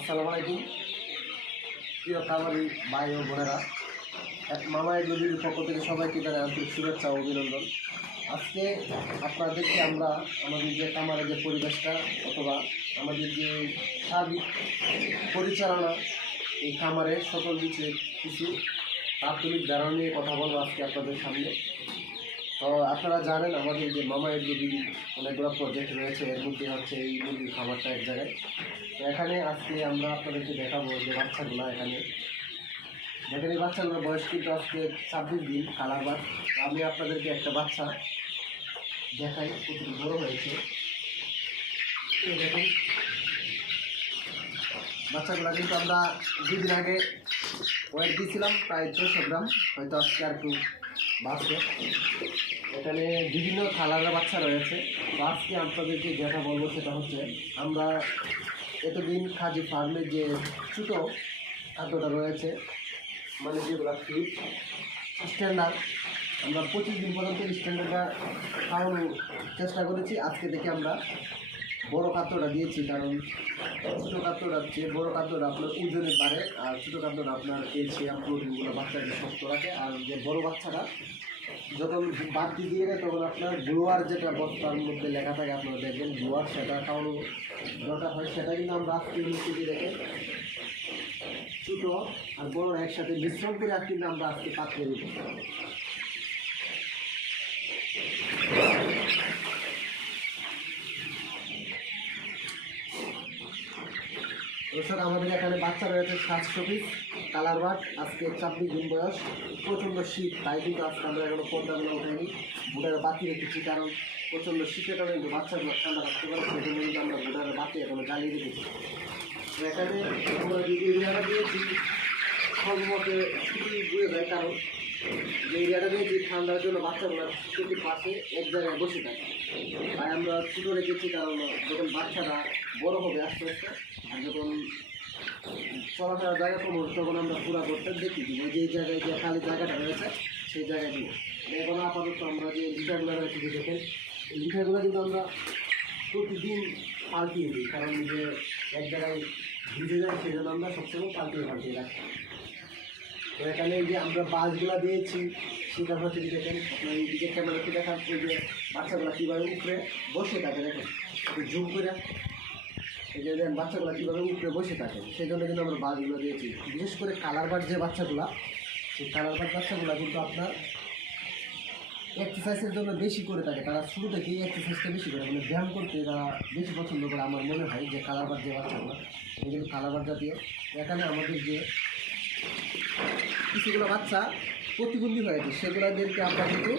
আসসালামু আলাইকুম। প্রিয় খামারি ভাই ও বোনেরা, এক মামা এগুলির পক্ষ থেকে সবাইকে জানাই আন্তরিক শুভেচ্ছা অভিনন্দন। আজকে আপনাদেরকে আমরা আমাদের যে খামারের যে পরিবেশটা অথবা আমাদের যে সার্বিক পরিচালনা, এই খামারের সকল কিছু কিছু তাৎক্ষণিক ধারণা নিয়ে কথা বলব আজকে আপনাদের সামনে। তো আপনারা জানেন আমাদের যে মামা এগুলি অনেকগুলো প্রজেক্ট রয়েছে, এর মধ্যে হচ্ছে এই মুরগির খাবারটা এক জায়গায়। তো এখানে আজকে আমরা আপনাদেরকে দেখাবো যে বাচ্চাগুলো এখানে। দেখেন, এই বাচ্চাগুলোর বয়স কিন্তু আজকে ছাব্বিশ দিন, কালার বাদ। আমি আপনাদেরকে একটা বাচ্চা দেখাই, কতটুকু বড় হয়েছে। দেখুন। বাচ্চাগুলো কিন্তু আমরা দুদিন আগে ওয়েট দিয়েছিলাম, প্রায় ছশো গ্রাম। হয়তো আজকে আর একটু বাঁচবে এখানে বিভিন্ন কালারের বাচ্চা রয়েছে। তো আজকে আপনাদেরকে যেটা বলব সেটা হচ্ছে, আমরা এতদিন খাজি ফার্মের যে ছোটো খাদ্যটা রয়েছে মানে যেগুলো ফিট স্ট্যান্ডার্ড আমরা পঁচিশ দিন পর্যন্ত স্ট্যান্ডার্ডটা খাওয়ানোর চেষ্টা করেছি। আজকে থেকে আমরা বড় খাদ্যটা দিয়েছি, কারণ ছোটো খাদ্যটা হচ্ছে, বড় খাদ্যটা আপনার ওজনে পারে আর ছোটো খাদ্যটা আপনার ক্যালসিয়াম প্রোটিনগুলো বাচ্চাকে শক্ত রাখে, আর যে বড় বাচ্চাটা যখন বাড়তি দিয়ে দেয়, তখন আপনার গ্লোয়ার যেটা বস্তার মধ্যে লেখা থাকে, আপনারা দেখবেন গ্লোয়ার সেটা খাওয়ানো দরকার হয়, সেটা কিন্তু আমরা আজকে মিষ্টি দেখে ছোটো আর বড় একসাথে মিশ্রণ করে আর কিন্তু আমরা আজকে পাত্রে দিব এছাড়া আমাদের এখানে বাচ্চা রয়েছে সাতশো পিস কালার বাট, আজকে ছাব্বিশ দিন বয়স। প্রচণ্ড শীত, তাই কিন্তু আজকে আমরা এখনও পর্দাগুলো উঠাইনি। বুটারে বাতি রেখেছি কারণ প্রচণ্ড শীতের কারণে কিন্তু বাচ্চাগুলো ঠান্ডা রাখতে পারে জন্য কিন্তু আমরা বুটারে বাতি এখনও জ্বালিয়ে রেখেছি তো এখানে আমরা দিয়েছি খুবই বুঝে যায় কারণ যে এরিয়াটা দিয়েছি ঠান্ডার জন্য বাচ্চাগুলো চোখের পাশে এক জায়গায় বসে থাকে। তাই আমরা ছোটো রেখেছি কারণ যখন বাচ্চারা বড় হবে আস্তে আস্তে, আর যখন চলাফেরার জায়গা কম হবে তখন আমরা পুরা করতে দেখি যে জায়গায় যে খালি জায়গাটা রয়েছে, সেই জায়গায় দিব এখন আপাতত আমরা যে লিটারগুলো রয়েছে, যে দেখেন লিটারগুলো কিন্তু আমরা প্রতিদিন পাল্টিয়ে দিই। কারণ যে এক জায়গায় ভিজে যায়, সেই জন্য আমরা সবসময় পাল্টিয়ে পাল্টিয়ে রাখি। এখানে যে আমরা বাসগুলো দিয়েছি, সেটা হচ্ছে দেখেন এই দিকে ক্যামেরাতে দেখা যাচ্ছে যে বাচ্চাগুলো কীভাবে উপরে বসে থাকে দেখেন, একটু জুম করে। এই যে দেখেন, বাচ্চাগুলো কীভাবে উপরে বসে থাকে, সেই জন্য কিন্তু আমরা বাসগুলো দিয়েছি। বিশেষ করে কালার বার যে বাচ্চাগুলো, সেই কালার বার বাচ্চাগুলো কিন্তু আপনার এক্সারসাইজের জন্য বেশি করে থাকে। তারা শুরু থেকেই এক্সারসাইজটা বেশি করে মানে ব্যায়াম করতে তারা বেশি পছন্দ করে, আমার মনে হয় যে কালার বার যে বাচ্চাগুলো, এই কিন্তু কালার বার জাতীয়। এখানে আমাদের যে কিছুগুলো বাচ্চা প্রতিবন্ধী হয়েছে সেগুলোদেরকে আমরা কিন্তু